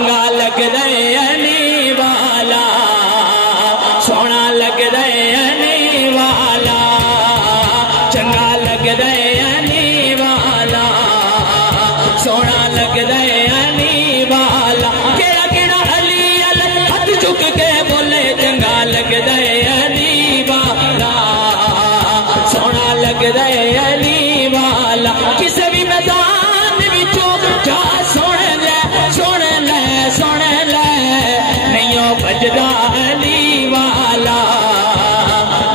चंगा लगदा अली वाला, सोना लगदा अली वाला, चंगा लगदा अली वाला, सोना लगदा अली वाला। केड़ा केड़ा अली अल हाथ चुक के बोले चंगा लगदा अली वाला, सोना लगदा अली वाला। किसे भी मैदान विचों जा सुन ले सुन ले सुन ले, नहीं भजदा अली वाला,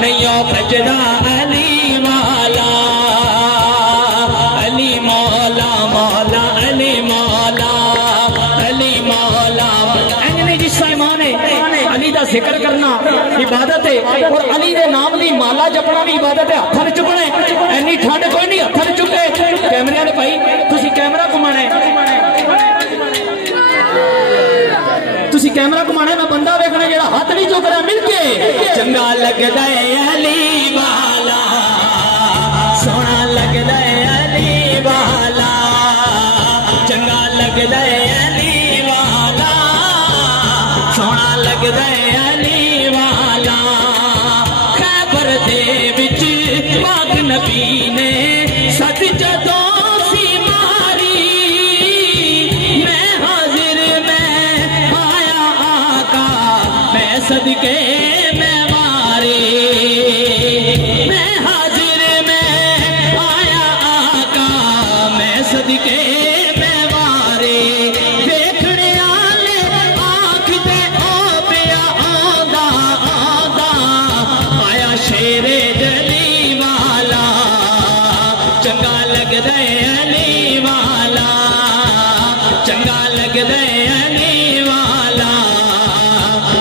नहीं भजदा अली वाला। अली मौला मौला अली मौला अली मौला। इंजने जिस ईमान है अली दा जिक्र करना इबादत है, और अली दे नाम दी माला जपना भी इबादत है। हथ चुकने इन्नी ठंड कोई नहीं, हथ चुके। कैमरे वाले भाई तुसी कैमरा घुमाना है, तुसी कैमरा घुमाना है, मैं बंदा वेखना जेड़ा हाथ नहीं चुक रहा। मिलके चंगा लगदा अली वाला, सोना लगदा अली वाला, चंगा लगदा अली वाला, सोना लगदा अली वाला। खैबर दे विच पाक नबी ने सच जदों सी मारी, मैं हाजिर मैं आया आका, मैं सदके मैं मारी, मैं हाजिर मैं आया आका, मैं सदके मैं मारे। देखने आले आँख दे ओ पिया आंदा आंदा, आया शेरे जली वाला, चंगा लगदा अली वाला, चंगा लगदा अली वाला,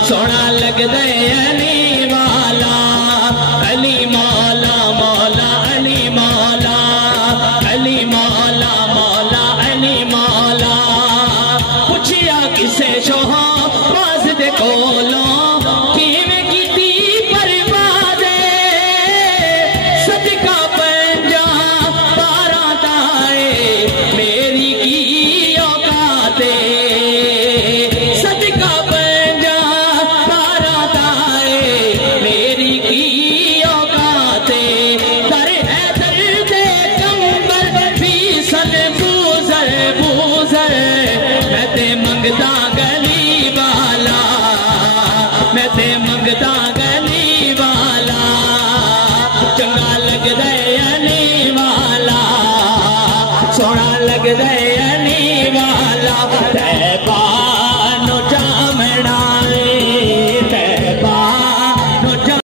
सोना लगदा अली वाला। अली मौला मौला अली मौला, अली मौला मौला अली मौला। पुछिया किसे शोहा बाज दे कोलों, किवें कीती बर्बादे, सदका पंजा बारां दाए, मेरी की औकाते, सदका पंजा बारां दाए, मेरी की औकाते। दर हैदर दे कंबर फीसल बूजर बूजर, मैं ते मंगदा गली वाला, मैं ते मंगदा गली वाला, चंगा लगदा अली वाला, सोना लगदा अली वाला।